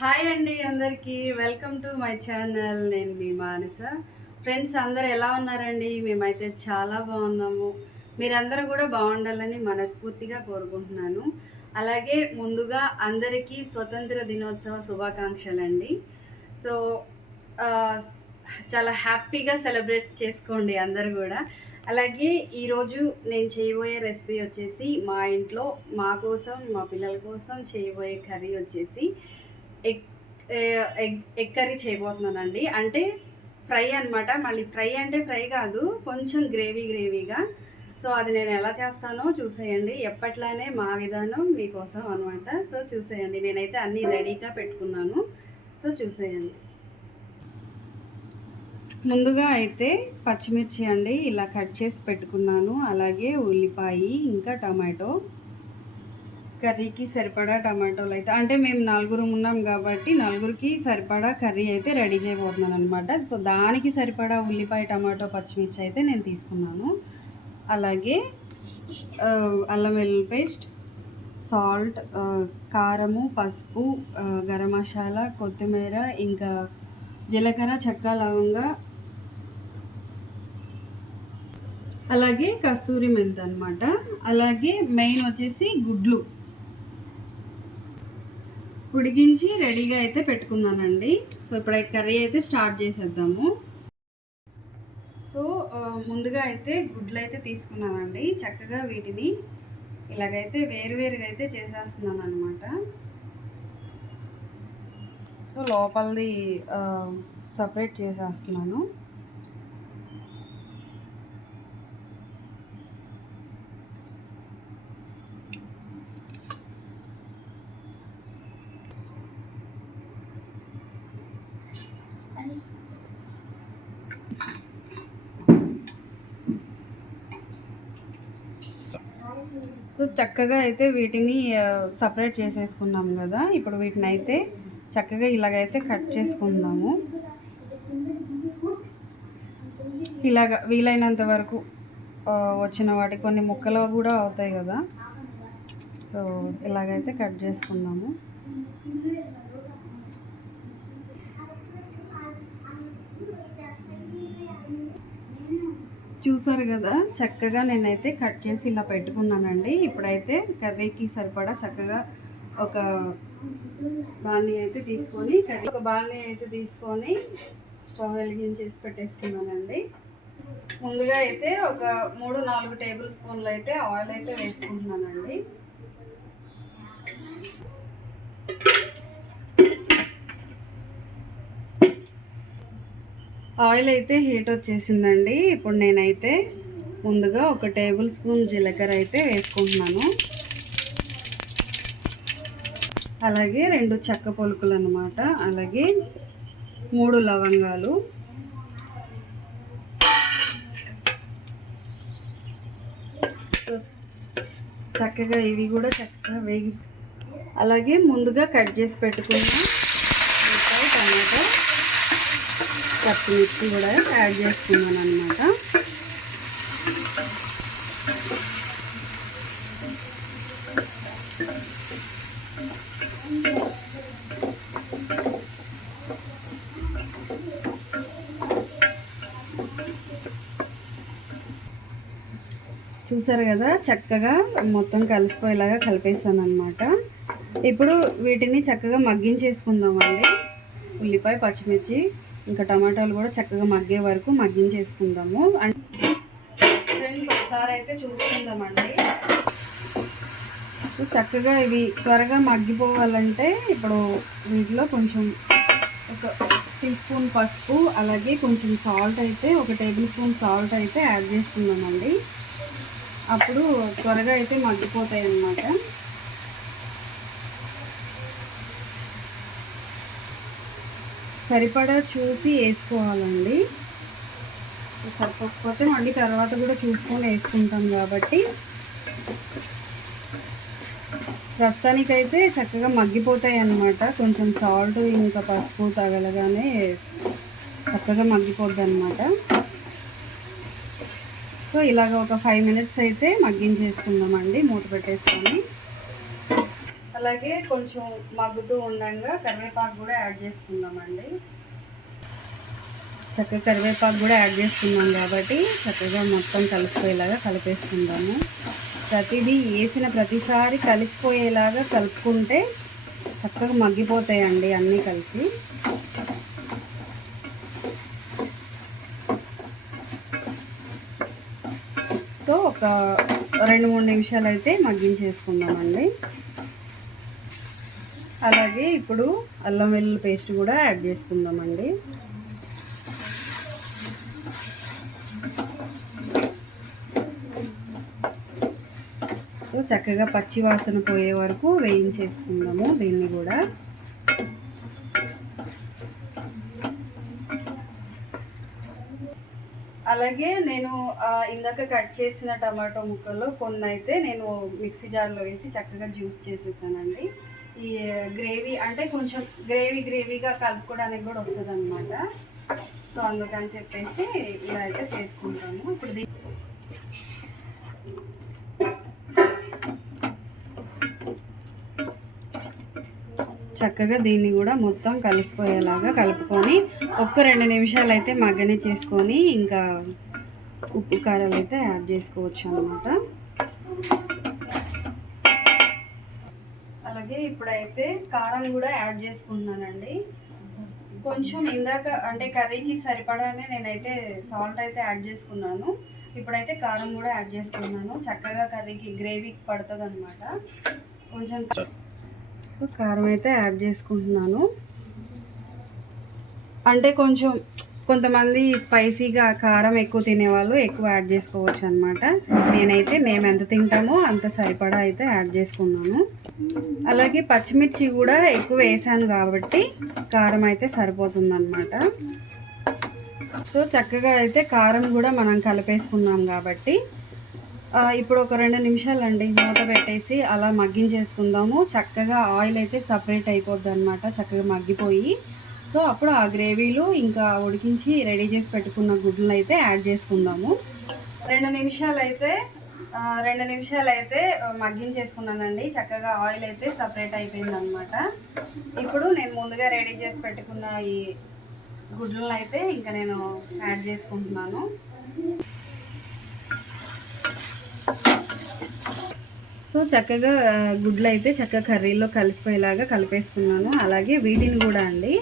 Hi అండి అందరికీ. Welcome to my channel. నేను మీ మానస. ఫ్రెండ్స్ అందరు ఎలా ఉన్నారండి? మేమైతే చాలా బాగున్నాము. మీరందరూ కూడా బాగుండాలని మనస్ఫూర్తిగా కోరుకుంటున్నాను. అలాగే ముందుగా అందరికీ స్వతంత్ర దినోత్సవ శుభాకాంక్షలు అండి సో చాలా హ్యాపీగా సెలబ్రేట్ చేసుకోండి అందరు కూడా. అలాగే ఈరోజు నేను చేయబోయే రెసిపీ వచ్చేసి మా ఇంట్లో మా కోసం మా పిల్లల కోసం చేయబోయే కర్రీ వచ్చేసి ఎగ్ ఎగ్ ఎగ్ కర్రీ చేయబోతున్నానండి. అంటే ఫ్రై అన్నమాట. మళ్ళీ ఫ్రై అంటే ఫ్రై కాదు కొంచెం గ్రేవీ గ్రేవీగా. సో అది నేను ఎలా చేస్తానో చూసేయండి. ఎప్పట్లానే మా విధానం మీకోసం అనమాట సో చూసేయండి. నేనైతే అన్నీ రెడీగా పెట్టుకున్నాను. సో చూసేయండి. ముందుగా అయితే పచ్చిమిర్చి అండి ఇలా కట్ చేసి పెట్టుకున్నాను. అలాగే ఉల్లిపాయ ఇంకా టమాటో. కర్రీకి సరిపడా టమాటోలు అయితే అంటే మేము నలుగురు ఉన్నాం కాబట్టి నలుగురికి సరిపడా కర్రీ అయితే రెడీ చేయబోతున్నాను అనమాట సో దానికి సరిపడా ఉల్లిపాయ టమాటో పచ్చిమిర్చి అయితే నేను తీసుకున్నాను. అలాగే అల్లం వెల్లుల్లి పేస్ట్ సాల్ట్ కారము పసుపు గరం మసాలా కొత్తిమీర ఇంకా జీలకర్ర చెక్క లవంగా అలాగే కస్తూరి మెంతి అనమాట అలాగే మెయిన్ వచ్చేసి గుడ్లు. ఉడికించి రెడీగా అయితే పెట్టుకున్నానండి. సో ఇప్పుడు కర్రీ అయితే స్టార్ట్ చేసేద్దాము. సో ముందుగా అయితే గుడ్లు అయితే తీసుకున్నానండి. చక్కగా వీటిని ఇలాగైతే వేరువేరుగా అయితే చేసేస్తున్నాను అనమాట సో లోపలిది సపరేట్ చేసేస్తున్నాను. సో చక్కగా అయితే వీటిని సపరేట్ చేసేసుకున్నాం కదా. ఇప్పుడు వీటిని అయితే చక్కగా ఇలాగైతే కట్ చేసుకుందాము. ఇలాగ వీలైనంత వరకు వచ్చిన వాటి కొన్ని ముక్కలు కూడా అవుతాయి కదా. సో ఇలాగైతే కట్ చేసుకున్నాము. చూసారు కదా చక్కగా నేనైతే కట్ చేసి ఇలా పెట్టుకున్నానండి. ఇప్పుడైతే కర్రీకి సరిపడా చక్కగా ఒక బాణీ అయితే తీసుకొని కర్రీ ఒక బాణీ అయితే తీసుకొని స్టవ్ వెలిగించేసి పెట్టేసుకున్నానండి. ముందుగా అయితే ఒక మూడు నాలుగు టేబుల్ స్పూన్లు అయితే ఆయిల్ అయితే వేసుకుంటున్నానండి. ఆయిల్ అయితే హీట్ వచ్చేసిందండి. ఇప్పుడు నేనైతే ముందుగా ఒక టేబుల్ స్పూన్ జీలకర్ర అయితే వేసుకుంటున్నాను. అలాగే రెండు చెక్క పొలుకులు అనమాట అలాగే మూడు లవంగాలు. చక్కగా ఇవి కూడా చక్కగా వేగి అలాగే ముందుగా కట్ చేసి పెట్టుకున్న ఉల్లిపాయ టమాటో పచ్చిమిర్చి కూడా యాడ్ చేసుకున్నాను అనమాట చూసారు కదా చక్కగా మొత్తం కలిసిపోయేలాగా కలిపేసాను అనమాట ఇప్పుడు వీటిని చక్కగా మగ్గించేసుకుందామండి. ఉల్లిపాయ పచ్చిమిర్చి ఇంకా టమాటాలు కూడా చక్కగా మగ్గే వరకు మగ్గించేసుకుందాము. అండ్ ఫ్రెండ్స్ ఒకసారి అయితే చూసుకుందామండి. చక్కగా ఇవి త్వరగా మగ్గిపోవాలంటే ఇప్పుడు వీటిలో కొంచెం ఒక టీ స్పూన్ పసుపు అలాగే కొంచెం సాల్ట్ అయితే ఒక టేబుల్ స్పూన్ సాల్ట్ అయితే యాడ్ చేసుకుందామండి. అప్పుడు త్వరగా అయితే మగ్గిపోతాయి అన్నమాట సరిపడా చూసి వేసుకోవాలండి. సరిపోకపోతే మళ్ళీ తర్వాత కూడా చూసుకొని వేసుకుంటాం కాబట్టి. ప్రస్తుతానికైతే చక్కగా మగ్గిపోతాయి అన్నమాట కొంచెం సాల్ట్ ఇంకా పసుపు తగలగానే చక్కగా మగ్గిపోద్ది అనమాట సో ఇలాగ ఒక ఫైవ్ మినిట్స్ అయితే మగ్గించేసుకుందామండి మూత పెట్టేసుకొని. అలాగే కొంచెం మగ్గుతూ ఉండగా కరివేపాకు కూడా యాడ్ చేసుకుందామండి. చక్కగా కరివేపాకు కూడా యాడ్ చేసుకున్నాం కాబట్టి చక్కగా మొత్తం కలిసిపోయేలాగా కలిపేసుకుందాము. ప్రతిదీ వేసిన ప్రతిసారి కలిసిపోయేలాగా కలుపుకుంటే చక్కగా మగ్గిపోతాయండి అన్నీ కలిసి సో ఒక రెండు మూడు నిమిషాలు అయితే మగ్గించేసుకుందామండి. అలాగే ఇప్పుడు అల్లం వెల్లుల్లి పేస్ట్ కూడా యాడ్ చేసుకుందామండి. చక్కగా పచ్చి వాసన పోయే వరకు వేయించేసుకుందాము దీన్ని కూడా. అలాగే నేను ఇందాక కట్ చేసిన టమాటో ముక్కలు కొన్ని అయితే నేను మిక్సీ జార్లో వేసి చక్కగా జ్యూస్ చేసేసానండి. ఈ గ్రేవీ అంటే కొంచెం గ్రేవీ గ్రేవీగా కలుపుకోవడానికి కూడా వస్తుంది అనమాట సో అందుకని చెప్పేసి ఇలా అయితే చేసుకుంటాము. ఇప్పుడు దీ- చక్కగా దీన్ని కూడా మొత్తం కలిసిపోయేలాగా కలుపుకొని ఒక్క రెండు నిమిషాలు అయితే మగ్గనే చేసుకొని ఇంకా ఉప్పు కారాలు అయితే యాడ్ చేసుకోవచ్చు అనమాట ఇప్పుడైతే కారం కూడా యాడ్ చేసుకుంటున్నానండి. కొంచెం ఇందాక అంటే కర్రీకి సరిపడానే నేనైతే సాల్ట్ అయితే యాడ్ చేసుకున్నాను. ఇప్పుడైతే కారం కూడా యాడ్ చేసుకున్నాను. చక్కగా కర్రీకి గ్రేవీకి పడుతుంది అనమాట కొంచెం కారం అయితే యాడ్ చేసుకుంటున్నాను. అంటే కొంచెం కొంతమంది స్పైసీగా కారం ఎక్కువ తినేవాళ్ళు ఎక్కువ యాడ్ చేసుకోవచ్చు అనమాట నేనైతే మేము ఎంత తింటామో అంత సరిపడా అయితే యాడ్ చేసుకున్నాను. అలాగే పచ్చిమిర్చి కూడా ఎక్కువ వేసాను కాబట్టి కారం అయితే సరిపోతుంది అనమాట సో చక్కగా అయితే కారం కూడా మనం కలిపేసుకున్నాం కాబట్టి ఇప్పుడు ఒక రెండు నిమిషాలు అండి మూత పెట్టేసి అలా మగ్గించేసుకుందాము. చక్కగా ఆయిల్ అయితే సపరేట్ అయిపోద్ది అనమాట చక్కగా మగ్గిపోయి సో అప్పుడు ఆ గ్రేవీలు ఇంకా ఉడికించి రెడీ చేసి పెట్టుకున్న గుడ్లను అయితే యాడ్ చేసుకుందాము. రెండు నిమిషాలు అయితే రెండు నిమిషాలు అయితే మగ్గించేసుకున్నానండి. చక్కగా ఆయిల్ అయితే సపరేట్ అయిపోయింది అనమాట ఇప్పుడు నేను ముందుగా రెడీ చేసి పెట్టుకున్న ఈ గుడ్లను అయితే ఇంకా నేను యాడ్ చేసుకుంటున్నాను. సో చక్కగా గుడ్లు అయితే చక్కగా కర్రీలో కలిసిపోయేలాగా కలిపేసుకున్నాను. అలాగే వీటిని కూడా అండి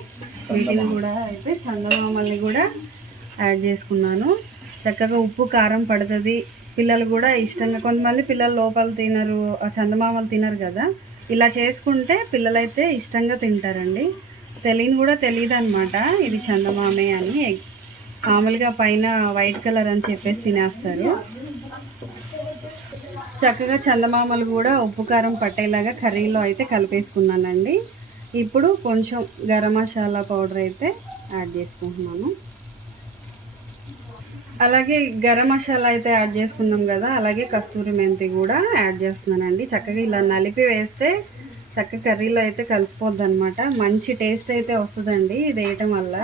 వీటిని కూడా అయితే చందమామల్ని కూడా యాడ్ చేసుకున్నాను. చక్కగా ఉప్పు కారం పడుతుంది. పిల్లలు కూడా ఇష్టంగా కొంతమంది పిల్లలు లోపల తినరు ఆ చందమామలు తినరు కదా. ఇలా చేసుకుంటే పిల్లలైతే ఇష్టంగా తింటారండి. తెలియని కూడా తెలియదు అనమాట ఇది చందమామే అని మామూలుగా పైన వైట్ కలర్ అని చెప్పేసి తినేస్తారు. చక్కగా చందమామలు కూడా ఉప్పు కారం పట్టేలాగా కర్రీలో అయితే కలిపేసుకున్నానండి. ఇప్పుడు కొంచెం గరం మసాలా పౌడర్ అయితే యాడ్ చేసుకుంటున్నాను. అలాగే గరం మసాలా అయితే యాడ్ చేసుకున్నాం కదా అలాగే కస్తూరి మెంతి కూడా యాడ్ చేస్తున్నానండి. చక్కగా ఇలా నలిపి వేస్తే చక్క కర్రీలో అయితే కలిసిపోద్ది అనమాట మంచి టేస్ట్ అయితే వస్తుందండి ఇది వేయటం వల్ల.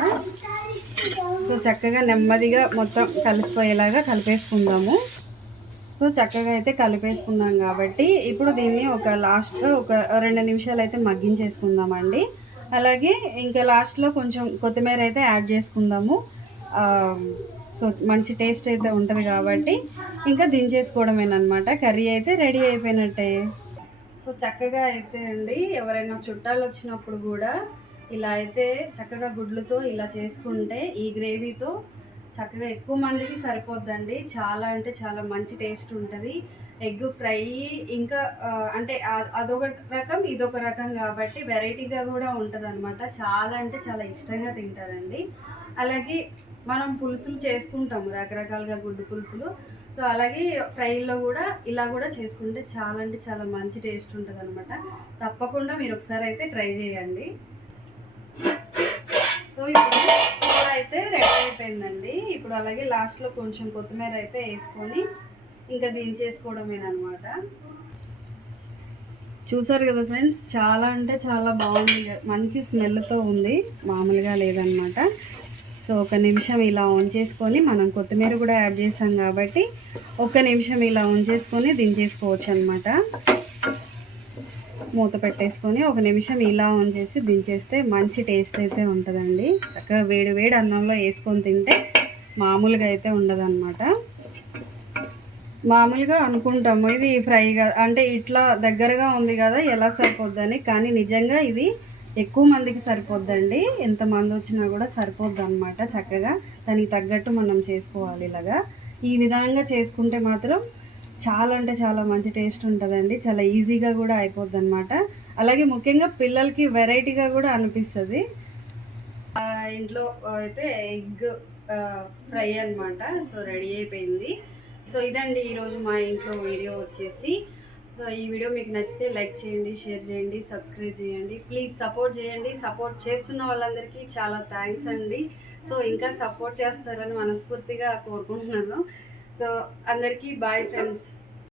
సో చక్కగా నెమ్మదిగా మొత్తం కలిసిపోయేలాగా కలిపేసుకుందాము. సో చక్కగా అయితే కలిపేసుకున్నాం కాబట్టి ఇప్పుడు దీన్ని ఒక లాస్ట్లో ఒక రెండు నిమిషాలు అయితే మగ్గించేసుకుందామండి. అలాగే ఇంకా లాస్ట్లో కొంచెం కొత్తిమీర అయితే యాడ్ చేసుకుందాము. సో మంచి టేస్ట్ అయితే ఉంటుంది కాబట్టి ఇంకా దించేసుకోవడమేనమాట కర్రీ అయితే రెడీ అయిపోయినట్టే. సో చక్కగా అయితే అండి ఎవరైనా చుట్టాలు వచ్చినప్పుడు కూడా ఇలా అయితే చక్కగా గుడ్లతో ఇలా చేసుకుంటే ఈ గ్రేవీతో చక్కగా ఎక్కువ మందికి సరిపోద్దండి. చాలా అంటే చాలా మంచి టేస్ట్ ఉంటుంది. ఎగ్ ఫ్రై ఇంకా అంటే అదొక రకం ఇదొక రకం కాబట్టి వెరైటీగా కూడా ఉంటుంది అనమాట చాలా అంటే చాలా ఇష్టంగా తింటారండి. అలాగే మనం పులుసులు చేసుకుంటాము రకరకాలుగా గుడ్డు పులుసులు. సో అలాగే ఫ్రైలో కూడా ఇలా కూడా చేసుకుంటే చాలా అంటే చాలా మంచి టేస్ట్ ఉంటుంది అనమాట తప్పకుండా మీరు ఒకసారి అయితే ట్రై చేయండి. సో ఇప్పుడు కూర అయితే రెడీ అయిపోయిందండి. ఇప్పుడు అలాగే లాస్ట్లో కొంచెం కొత్తిమీర అయితే వేసుకొని ఇంకా దించేసుకోవడమేనమాట చూసారు కదా ఫ్రెండ్స్ చాలా అంటే చాలా బాగుంది. మంచి స్మెల్తో ఉంది. మామూలుగా లేదనమాట సో ఒక నిమిషం ఇలా ఆన్ చేసుకొని మనం కొత్తిమీర కూడా యాడ్ చేసాం కాబట్టి ఒక నిమిషం ఇలా ఉంచేసుకొని దించేసుకోవచ్చు అనమాట మూత పెట్టేసుకొని ఒక నిమిషం ఇలా ఆన్ చేసి దించేస్తే మంచి టేస్ట్ అయితే ఉంటుందండి. చక్కగా వేడి వేడి అన్నంలో వేసుకొని తింటే మామూలుగా అయితే ఉండదన్నమాట. మామూలుగా అనుకుంటాము ఇది ఫ్రైగా అంటే ఇట్లా దగ్గరగా ఉంది కదా ఎలా సరిపోద్దని. కానీ నిజంగా ఇది ఎక్కువ మందికి సరిపోద్దండి. ఎంతమంది వచ్చినా కూడా సరిపోద్ది అనమాట చక్కగా. దానికి తగ్గట్టు మనం చేసుకోవాలి ఇలాగా. ఈ విధంగా చేసుకుంటే మాత్రం చాలా అంటే చాలా మంచి టేస్ట్ ఉంటుందండి. చాలా ఈజీగా కూడా అయిపోద్ది అనమాట అలాగే ముఖ్యంగా పిల్లలకి వెరైటీగా కూడా అనిపిస్తుంది. ఇంట్లో అయితే ఎగ్ ఫ్రై అన్నమాట. సో రెడీ అయిపోయింది. సో ఇదండి ఈరోజు మా ఇంట్లో వీడియో వచ్చేసి. సో ఈ వీడియో మీకు నచ్చితే లైక్ చేయండి షేర్ చేయండి సబ్స్క్రైబ్ చేయండి. ప్లీజ్ సపోర్ట్ చేయండి. సపోర్ట్ చేస్తున్న వాళ్ళందరికీ చాలా థ్యాంక్స్ అండి. సో ఇంకా సపోర్ట్ చేస్తారని మనస్ఫూర్తిగా కోరుకుంటున్నాను. సో అందరికీ బాయ్ ఫ్రెండ్స్.